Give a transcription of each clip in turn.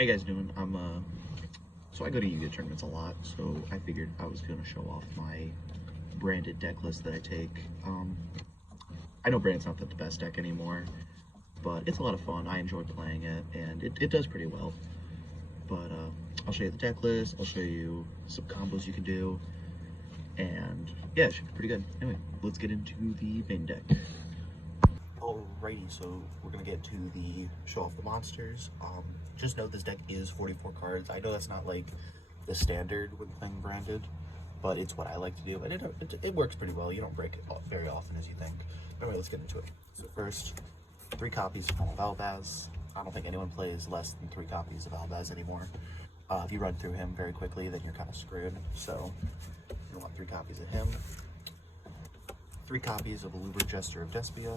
How you guys doing? So I go to Yu-Gi-Oh tournaments a lot, so I figured I was gonna show off my branded deck list that I take. I know branded's not the best deck anymore, but it's a lot of fun. I enjoy playing it, and it does pretty well. But I'll show you the deck list. I'll show you some combos you can do, and yeah, it should be pretty good. Anyway, let's get into the main deck. Alrighty, so we're gonna get to the show off the monsters. Just note this deck is 44 cards. I know that's not like the standard when playing branded, but it's what I like to do, and it works pretty well. You don't break it very often as you think. Anyway, let's get into it. So first, 3 copies of Albaz. I don't think anyone plays less than 3 copies of Albaz anymore. If you run through him very quickly, then you're kind of screwed. So you want 3 copies of him. 3 copies of Aluber Jester of Despia.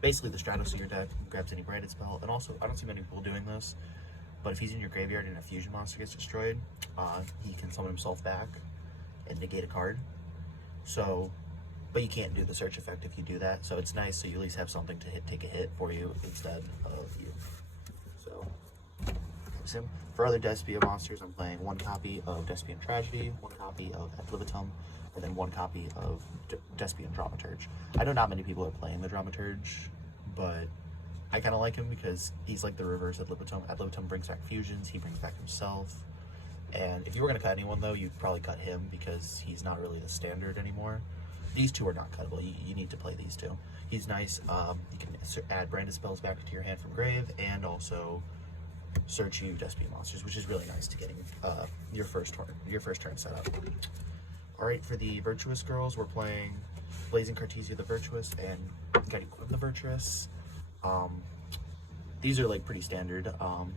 Basically the Stratos of your deck grabs any branded spell, and also I don't see many people doing this, but if he's in your graveyard and a fusion monster gets destroyed, he can summon himself back and negate a card. So, but you can't do the search effect if you do that, so it's nice so you at least have something to take a hit for you instead of you. So, there's him. For other Despia monsters, I'm playing 1 copy of Despian Tragedy, 1 copy of Adlivitum, and then 1 copy of Despian Dramaturge. I know not many people are playing the Dramaturge, but I kind of like him because he's like the reverse Adlivitum. Adlivitum brings back fusions, he brings back himself. And if you were going to cut anyone though, you'd probably cut him because he's not really the standard anymore. These 2 are not cuttable, you need to play these 2. He's nice, you can add branded spells back to your hand from grave, and also search you Despian monsters, which is really nice to getting your first turn set up. Alright, for the Virtuous girls, we're playing Blazing Cartesia the Virtuous and Guiding Quinn the Virtuous. These are like pretty standard.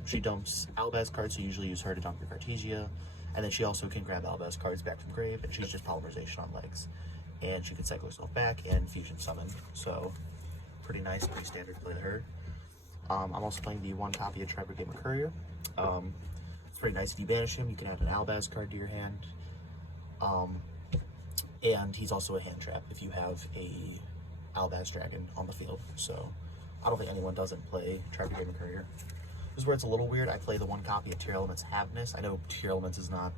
She dumps Albaz cards, so you usually use her to dump your Cartesia, and then she also can grab Albaz cards back from grave, and she's just polymerization on legs. And she can cycle herself back and fusion summon, so pretty nice, pretty standard play to her. I'm also playing the 1 copy of Tri-Brigade Mercurier. It's pretty nice. If you banish him, you can add an Albaz card to your hand. And he's also a hand trap if you have a Albaz Dragon on the field. So I don't think anyone doesn't play Tri-Brigade Mercurier. This is where it's a little weird. I play the 1 copy of Tier Elements Havness. I know Tier Elements is not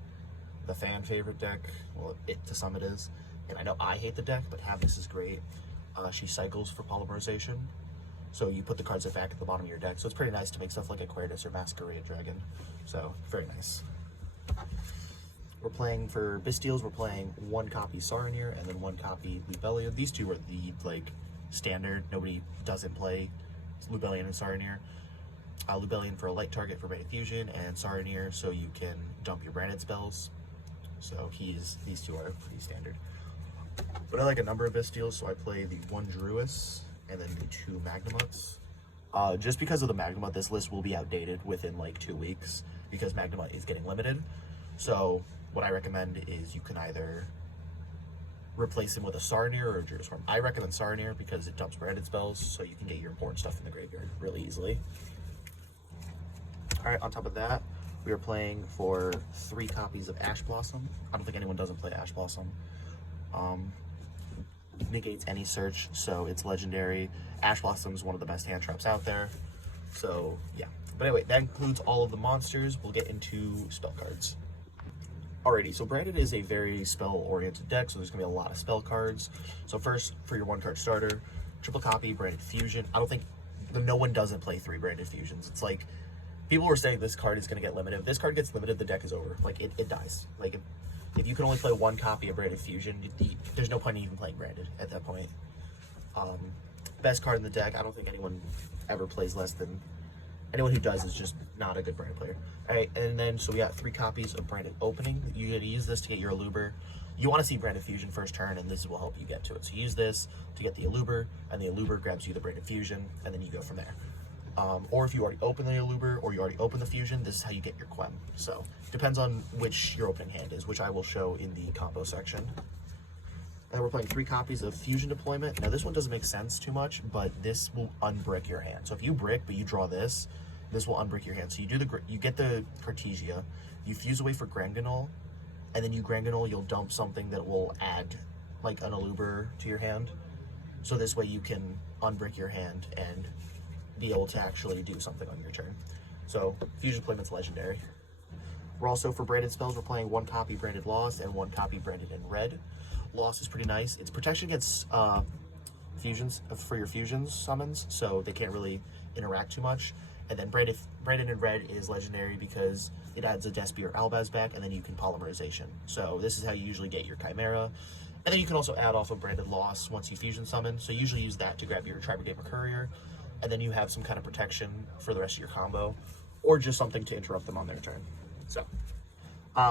the fan favorite deck. Well, to some it is. And I know I hate the deck, but Havness is great. She cycles for polymerization. So you put the cards back at the bottom of your deck. So it's pretty nice to make stuff like Aquarius or Masquerade Dragon. So very nice. We're playing for Bystials, we're playing 1 copy Saronir and then 1 copy Lubellion. These 2 are the like standard. Nobody doesn't play Lubellion and Saronir. Lubellion for a light target for branded fusion, and Saronir so you can dump your branded spells. So these 2 are pretty standard. But I like a number of Bystials, so I play the 1 Druis and then the 2 Magnamuts. Just because of the Magnamut, this list will be outdated within like 2 weeks because Magnamut is getting limited. So what I recommend is you can either replace him with a Saronir or a Druis form. I recommend Saronir because it dumps branded spells, so you can get your important stuff in the graveyard really easily. Alright, on top of that, we are playing for 3 copies of Ash Blossom. I don't think anyone doesn't play Ash Blossom. Negates any search, so it's legendary. Ash Blossom is one of the best hand traps out there. So yeah. But anyway, that includes all of the monsters. We'll get into spell cards. Alrighty, so Branded is a very spell-oriented deck, so there's going to be a lot of spell cards. So first, for your 1-card starter, triple copy, Branded Fusion. I don't think, no one doesn't play 3 Branded Fusions. It's like, people were saying this card is going to get limited. If this card gets limited, the deck is over. Like, it dies. Like, if you can only play 1 copy of Branded Fusion, there's no point in even playing Branded at that point. Best card in the deck, I don't think anyone ever plays less than... Anyone who does is just not a good branded player. Alright, and then, so we got 3 copies of Branded Opening. You're going to use this to get your Aluber. You want to see Branded Fusion first turn, and this will help you get to it. So use this to get the Aluber, and the Aluber grabs you the Branded Fusion, and then you go from there. Or if you already open the Aluber, or you already open the Fusion, this is how you get your Quem. So, depends on which your opening hand is, which I will show in the combo section. And we're playing 3 copies of Fusion Deployment. Now this one doesn't make sense too much, but this will unbrick your hand. So if you brick, but you draw this will unbrick your hand. So you get the Cartesia, you fuse away for Granganol, and then you Granganol, you'll dump something that will add like an Aluber to your hand. So this way you can unbrick your hand and be able to actually do something on your turn. So fusion deployment's legendary. We're also, for branded spells, we're playing 1 copy branded Lost and 1 copy branded in red. Lost is pretty nice. It's protection against fusions for your fusions summons, so they can't really interact too much. And then branded in red is legendary because it adds a Despy or Albaz back, and then you can polymerization. So this is how you usually get your Chimera. And then you can also add off of branded Loss once you fusion summon. So you usually use that to grab your Tri-Brigade Courier, and then you have some kind of protection for the rest of your combo, or just something to interrupt them on their turn. So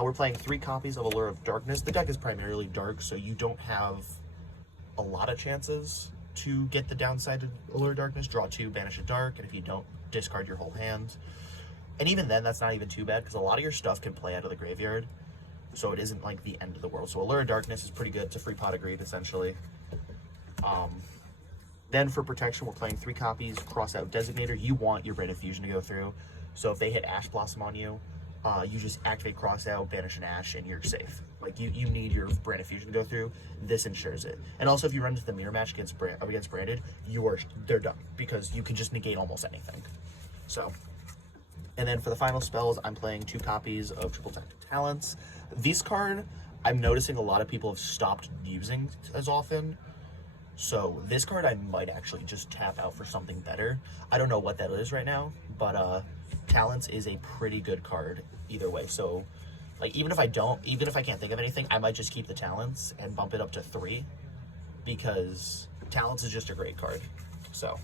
we're playing 3 copies of Allure of Darkness. The deck is primarily dark, so you don't have a lot of chances to get the downside of Allure of Darkness. Draw 2, banish a dark, and if you don't, discard your whole hand. And even then, that's not even too bad, because a lot of your stuff can play out of the graveyard, so it isn't like the end of the world. So Allure of Darkness is pretty good. It's a free pot of greed, essentially. Then for protection, we're playing 3 copies, cross out Designator. You want your Branded Fusion to go through, so if they hit Ash Blossom on you, you just activate cross out, banish an Ash, and you're safe. Like, you need your Branded Fusion to go through. This ensures it. And also, if you run into the mirror match against Branded, they're done, because you can just negate almost anything. So, and then for the final spells, I'm playing 2 copies of Triple Tactic Talents. This card, I'm noticing a lot of people have stopped using as often. So this card I might actually just tap out for something better. I don't know what that is right now, but Talents is a pretty good card either way. So like even if I can't think of anything, I might just keep the Talents and bump it up to 3, because Talents is just a great card. So,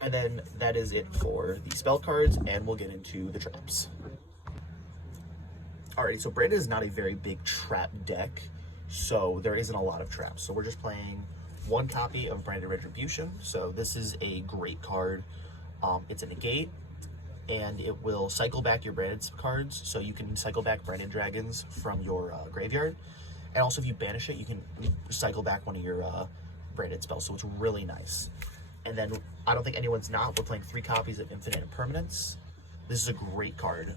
and then that is it for the spell cards, and we'll get into the traps. Alrighty, so Branded is not a very big trap deck, so there isn't a lot of traps. So we're just playing 1 copy of Branded Retribution. So this is a great card. It's a negate, and it will cycle back your branded cards, so you can cycle back Branded Dragons from your graveyard. And also if you banish it, you can cycle back one of your branded spells, so it's really nice. And then I don't think anyone's not. We're playing 3 copies of Infinite Impermanence. This is a great card.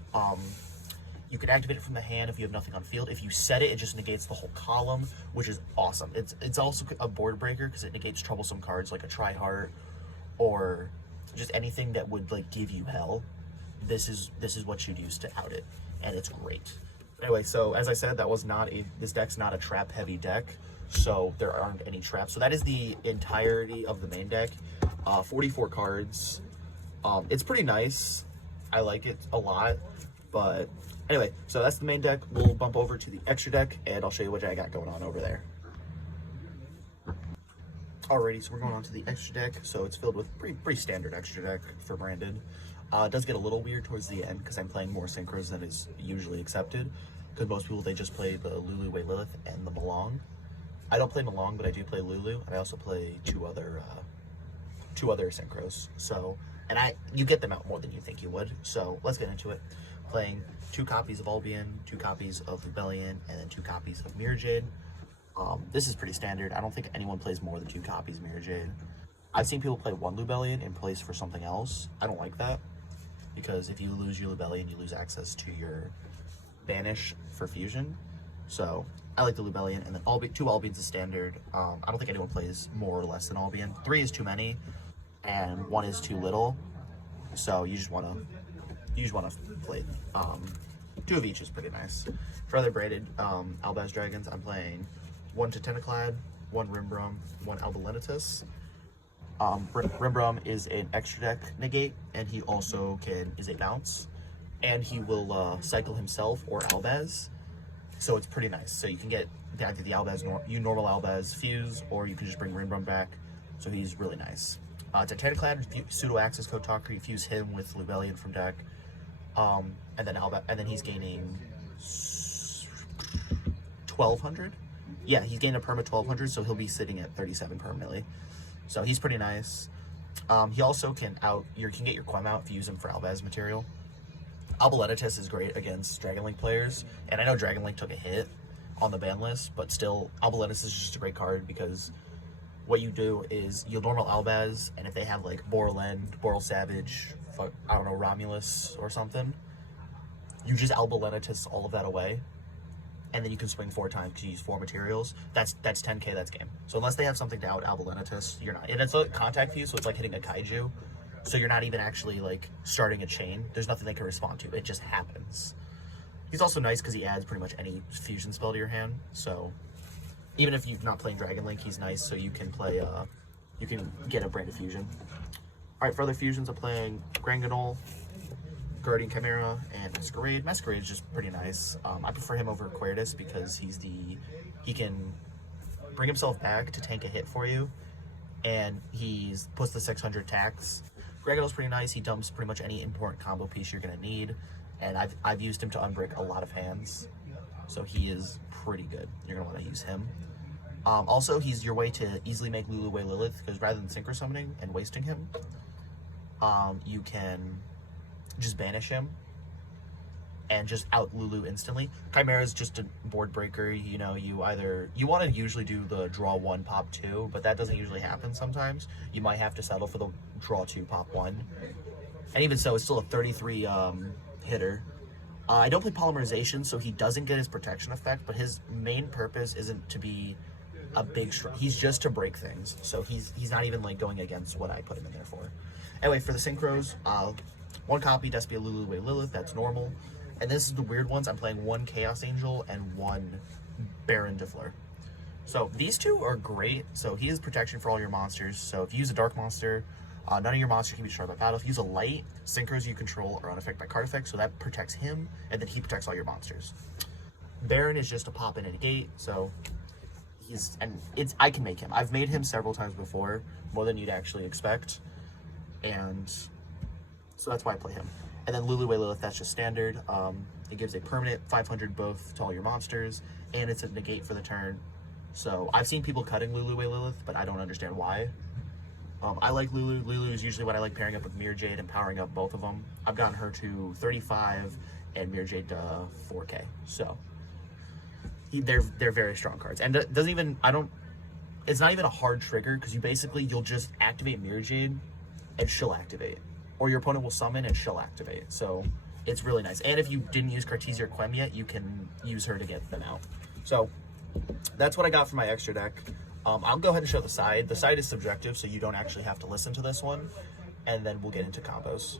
You can activate it from the hand if you have nothing on field. If you set it, it just negates the whole column, which is awesome. It's also a board breaker because it negates troublesome cards like a Tri-Heart or just anything that would like give you hell. This is what you'd use to out it, and it's great. Anyway, so as I said, this deck's not a trap heavy deck, so there aren't any traps. So that is the entirety of the main deck. 44 cards. It's pretty nice. I like it a lot, but anyway, so that's the main deck. We'll bump over to the extra deck, and I'll show you what I got going on over there. Alrighty, so we're going on to the extra deck. So it's filled with pretty standard extra deck for Branded. It does get a little weird towards the end because I'm playing more synchros than is usually accepted. Because most people, they just play the Lulu, Way Lilith, and the Malong. I don't play Malong, but I do play Lulu, and I also play two other synchros. So, and you get them out more than you think you would. So let's get into it. Playing 2 copies of Albion, 2 copies of Rebellion, and then 2 copies of Mirror Jade. This is pretty standard. I don't think anyone plays more than 2 copies of Mirror Jade. I've seen people play 1 Lubellion in place for something else. I don't like that, because if you lose your Lubellion, you lose access to your Banish for Fusion. So I like the Lubellion, and then 2 Albions is standard. I don't think anyone plays more or less than Albion. 3 is too many, and 1 is too little. So you just want to play 2 of each is pretty nice. For other braided Albaz Dragons, I'm playing 1 Tentaclad, 1 Rimbrum, 1 Albalenitus. Rimbrum is an extra deck negate, and he also is a bounce, and he will cycle himself or Albaz, so it's pretty nice. So you can get either the Albaz, normal Albaz fuse, or you can just bring Rimbrum back, so he's really nice. It's a Tentaclad, pseudo access code talker. You fuse him with Lubellion from deck, and then he's gaining 1200. Yeah, he's gaining a perma 1200, so he'll be sitting at 37 permanently. So he's pretty nice. He also can get your Quem out if you use him for Albaz material. Albalenitus is great against Dragonlink players, and I know Dragonlink took a hit on the ban list, but still, Albalenitus is just a great card because what you do is you'll normal Albaz, and if they have like Borland, Boral Savage, I don't know, Romulus or something, you just Albalenitus all of that away, and then you can swing 4 times because you use 4 materials. That's 10k, that's game. So unless they have something to out Albalenitus, you're not. And it's a contact fuse, so it's like hitting a Kaiju. So you're not even actually like starting a chain. There's nothing they can respond to. It just happens. He's also nice because he adds pretty much any fusion spell to your hand. So even if you're not playing Dragon Link, he's nice. So you can play, you can get a brand of fusion. All right, for other fusions, I'm playing Granganol, Guardian Chimera, and Masquerade. Masquerade is just pretty nice. I prefer him over Quertus because he can bring himself back to tank a hit for you, and he's puts the 600 tax. Granganol's pretty nice. He dumps pretty much any important combo piece you're gonna need, and I've used him to unbreak a lot of hands, so he is pretty good. You're gonna want to use him. Also, he's your way to easily make Lulu Way Lilith, because rather than synchro summoning and wasting him, you can just banish him and just out Lulu instantly. Chimera is just a board breaker. You know, you want to usually do the draw 1 pop 2, but that doesn't usually happen sometimes. You might have to settle for the draw 2 pop 1, and even so, it's still a 33 hitter. I don't play Polymerization, so he doesn't get his protection effect, but his main purpose isn't to be a big he's just to break things, so he's not even like going against what I put him in there for. Anyway, for the synchros, 1 copy Despia Lulu Way Lilith, that's normal. And this is the weird ones. I'm playing 1 Chaos Angel and 1 Baron Defleur. So these 2 are great. So he has protection for all your monsters. So if you use a dark monster, none of your monsters can be destroyed by battle. If you use a light, synchros you control are unaffected by card effects, so that protects him, and then he protects all your monsters. Baron is just a pop in and a gate, so I can make him. I've made him several times before, more than you'd actually expect, and so that's why I play him. And then Lulu Way Lilith, that's just standard. It gives a permanent 500 both to all your monsters, and it's a negate for the turn. So I've seen people cutting Lulu Way Lilith, but I don't understand why. I like Lulu. Lulu is usually what I like pairing up with Mirror Jade and powering up both of them. I've gotten her to 35 and Mirror Jade to 4K. So they're very strong cards, and it's not even a hard trigger, because you'll just activate Mirror Jade and she'll activate, or your opponent will summon and she'll activate. So it's really nice. And if you didn't use Cartesia or Quem yet, you can use her to get them out. So that's what I got for my extra deck. I'll go ahead and show the side. The side is subjective, so you don't actually have to listen to this one, and then we'll get into combos.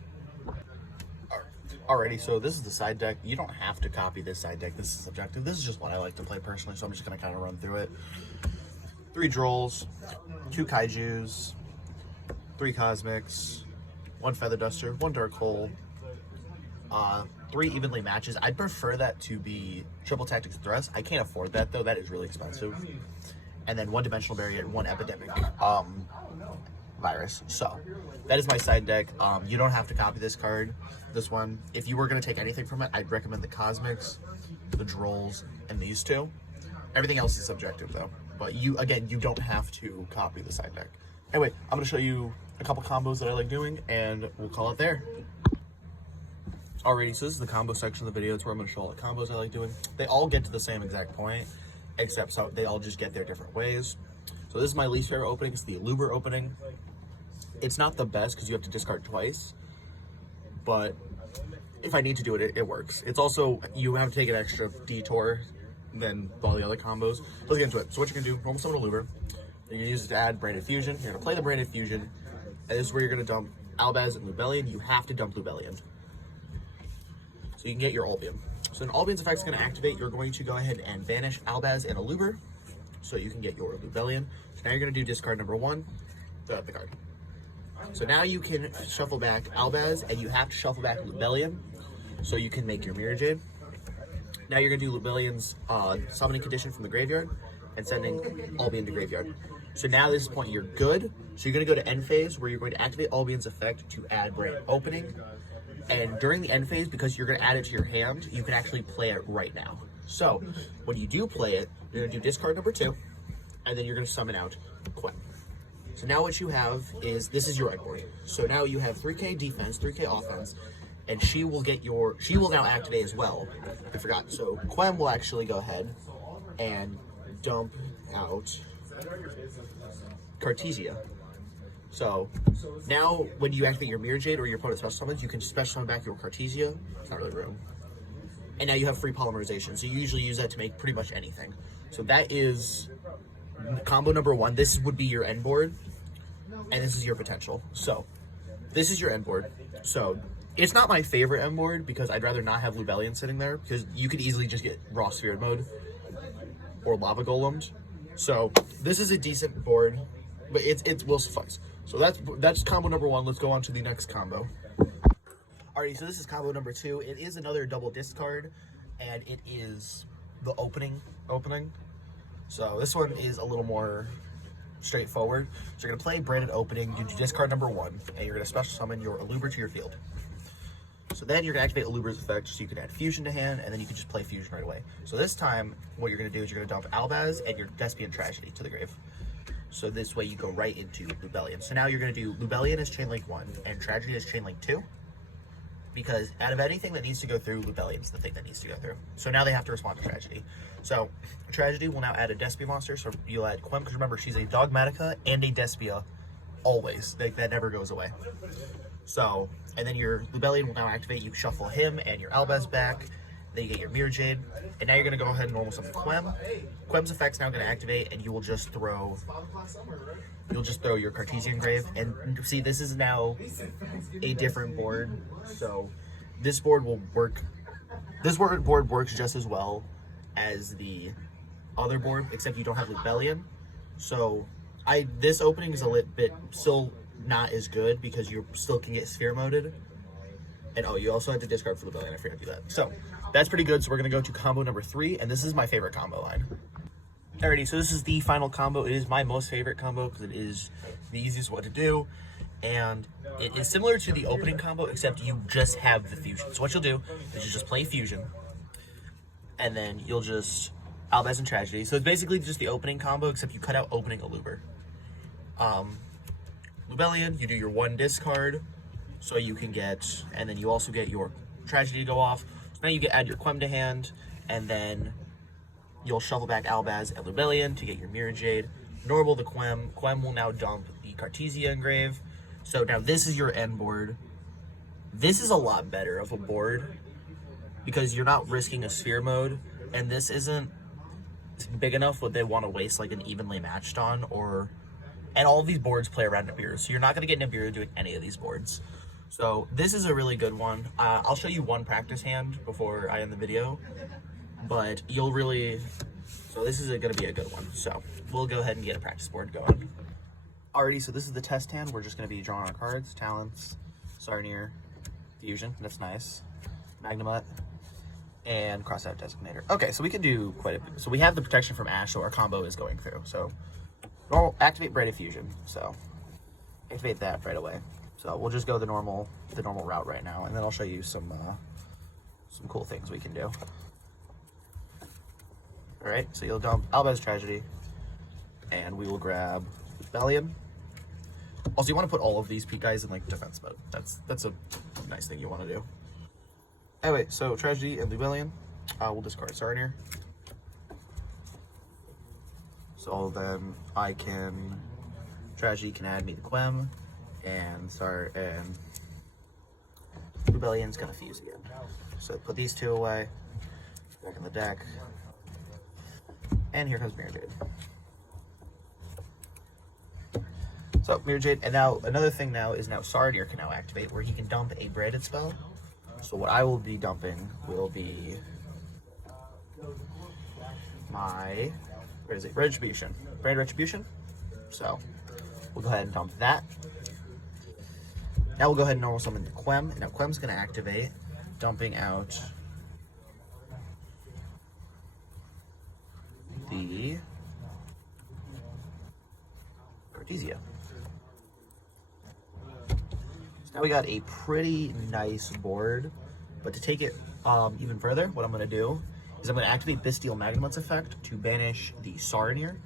Alrighty, so this is the side deck. You don't have to copy this side deck. This is subjective. This is just what I like to play personally, so I'm just going to kind of run through it. 3 Drolls, 2 Kaijus, 3 Cosmics, 1 Feather Duster, 1 Dark Hole, 3 Evenly Matches. I'd prefer that to be Triple Tactics Thrust. I can't afford that, though. That is really expensive. And then 1 Dimensional Barrier and 1 Epidemic Virus. So that is my side deck. You don't have to copy this card. This one, if you were going to take anything from it, I'd recommend the Cosmics, the Drolls, and these 2. Everything else is subjective, though. But you don't have to copy the side deck. Anyway, I'm going to show you a couple combos that I like doing, and we'll call it there. Alrighty, so this is the combo section of the video. It's where I'm going to show all the combos I like doing. They all get to the same exact point, except so they all just get there different ways. So this is my least favorite opening. It's the Aluber opening. It's not the best because you have to discard twice, but if I need to do it, it works. It's also, you have to take an extra detour than all the other combos. Let's get into it. So what you're going to do, normal summon Aluber. You're going to use it to add Branded Fusion. You're going to play the Branded Fusion, and this is where you're going to dump Albaz and Lubellion. You have to dump Lubellion, so you can get your Albion. So an Albion's effect is going to activate. You're going to go ahead and banish Albaz and Aluber, so you can get your Lubellion. So now you're going to do discard number 1, the card. So now you can shuffle back Albaz, and you have to shuffle back Lubellion, so you can make your Mirror Jade. Now you're going to do Lubellion's summoning condition from the graveyard, and sending Albion to graveyard. So now this is the point you're good. So you're going to go to end phase, where you're going to activate Albion's effect to add Brand Opening. And during the end phase, because you're going to add it to your hand, you can actually play it right now. So when you do play it, you're going to do discard number 2, and then you're going to summon out Quem. So now what you have is, this is your end board. So now you have 3k defense, 3k offense, and she will now activate as well. I forgot. So Quem will actually go ahead and dump out Cartesia. So now when you activate your Mirror Jade or your opponent special summons, you can special summon back your Cartesia. It's not really room. And now you have free Polymerization. So you usually use that to make pretty much anything. So that is combo number 1. This would be your end board, and this is your potential. So this is your end board. So it's not my favorite end board because I'd rather not have Lubellion sitting there because you could easily just get raw sphere mode or lava golemed. So this is a decent board, but it will suffice. So that's combo number 1. Let's go on to the next combo. Alrighty, so this is combo number 2. It is another double discard, and it is the opening. So this one is a little more straightforward. So you're gonna play branded opening, you do discard number 1, and you're gonna special summon your Aluber to your field. So then you're gonna activate Aluber's effect, so you can add Fusion to hand, and then you can just play Fusion right away. So this time, what you're gonna do is you're gonna dump Albaz and your Despian Tragedy to the grave. So this way you go right into Lubellion. So now you're gonna do Lubellion as Chainlink 1, and Tragedy as Chainlink 2. Because out of anything that needs to go through, Lubellion's the thing that needs to go through. So now they have to respond to Tragedy. So Tragedy will now add a Despia monster, so you'll add Quem, because remember, she's a Dogmatica and a Despia, always. That never goes away. So, and then your Lubellion will now activate, you shuffle him and your Albaz back, then you get your Mirror Jade, and now you're going to go ahead and normal summon Quem. Quem's effect's now going to activate, and you will just throw your Cartesian Grave, and see, this is now a different board, so this board will work. This board works just as well as the other board, except you don't have Lubellion. So this opening is a little bit still not as good because you still can get sphere moded. And oh, you also had to discard for Lubellion. I forgot to do that. So that's pretty good. So we're gonna go to combo number 3, and this is my favorite combo line. Alrighty, so this is the final combo. It is my most favorite combo because it is the easiest one to do, and it is similar to the opening combo, except you just have the fusion. So what you'll do is you just play fusion, and then you'll just Albaz and Tragedy. So it's basically just the opening combo, except you cut out opening Aluber. Lubellion, you do your 1 discard, so you can get, and then you also get your Tragedy to go off. So now you get add your Quem to hand, and then you'll shuffle back Albaz and Lubellion to get your Mirror Jade. Normal the Quem. Quem will now dump the Cartesia Engrave. So now this is your end board. This is a lot better of a board because you're not risking a sphere mode, and this isn't big enough what they want to waste like an evenly matched on, and all of these boards play around Nibiru, so you're not going to get Nibiru doing any of these boards. So this is a really good one. I'll show you one practice hand before I end the video, but so this is going to be a good one. So we'll go ahead and get a practice board going. Alrighty, so this is the test hand. We're just going to be drawing our cards, Talents, Sarnier, Fusion, that's nice, Magnamut, and cross out Designator. Okay, so we can do quite a bit. So we have the protection from Ash, so our combo is going through. So normal, activate Braided Fusion. So activate that right away. So we'll just go the normal route right now, and then I'll show you some cool things we can do. All right, so you'll dump Albaz Tragedy, and we will grab Lubellion. Also, you want to put all of these guys in like defense mode. That's a nice thing you want to do. Anyway, so Tragedy and Lubellion. We'll discard Sarnier. So then Tragedy can add me the Quem, and Lubellion's gonna fuse again. So put these 2 away, back in the deck, and here comes Mirror Jade. So Mirror Jade, and now another thing now is Sarnier can now activate where he can dump a branded spell. So what I will be dumping will be my Retribution. Brand Retribution. So we'll go ahead and dump that. Now we'll go ahead and normal summon the Quem. Now Quem's gonna activate, dumping out the Cartesia. Now we got a pretty nice board, but to take it even further, what I'm going to do is I'm going to activate Bestial Magnamut's effect to banish the Sarnier,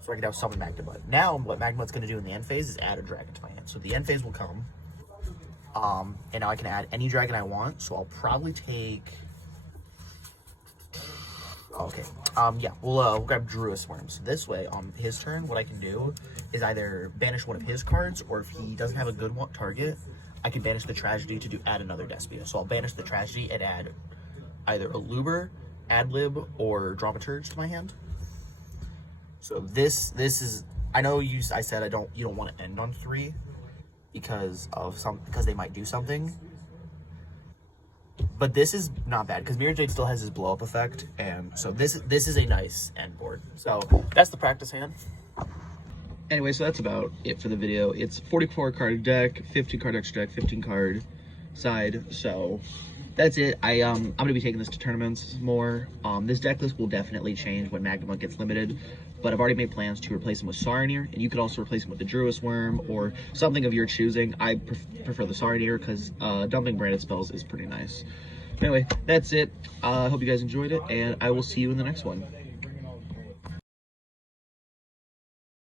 so I can now summon Magnamut. Now what Magnamut's going to do in the end phase is add a dragon to my hand. So the end phase will come, and now I can add any dragon I want, so I'll probably take... Okay, yeah, we'll grab Druid's Worm. So this way, on his turn, what I can do is either banish one of his cards, or if he doesn't have a good target, I can banish the Tragedy to add another Despia. So I'll banish the Tragedy and add either Aluber, Adlib, or Dramaturge to my hand. So this is, I know I said you don't want to end on 3, because they might do something. But this is not bad because Mirror Jade still has his blow up effect, and so this is a nice end board. So that's the practice hand. Anyway, so that's about it for the video. It's 44 card deck, 15 card extra deck, 15 card side. So that's it. I'm gonna be taking this to tournaments more. This deck list will definitely change when Magnemite gets limited, but I've already made plans to replace him with Saronir, and you could also replace him with the Druis Worm or something of your choosing. I prefer the Saronir because dumping branded spells is pretty nice. Anyway, that's it. I hope you guys enjoyed it, and I will see you in the next one.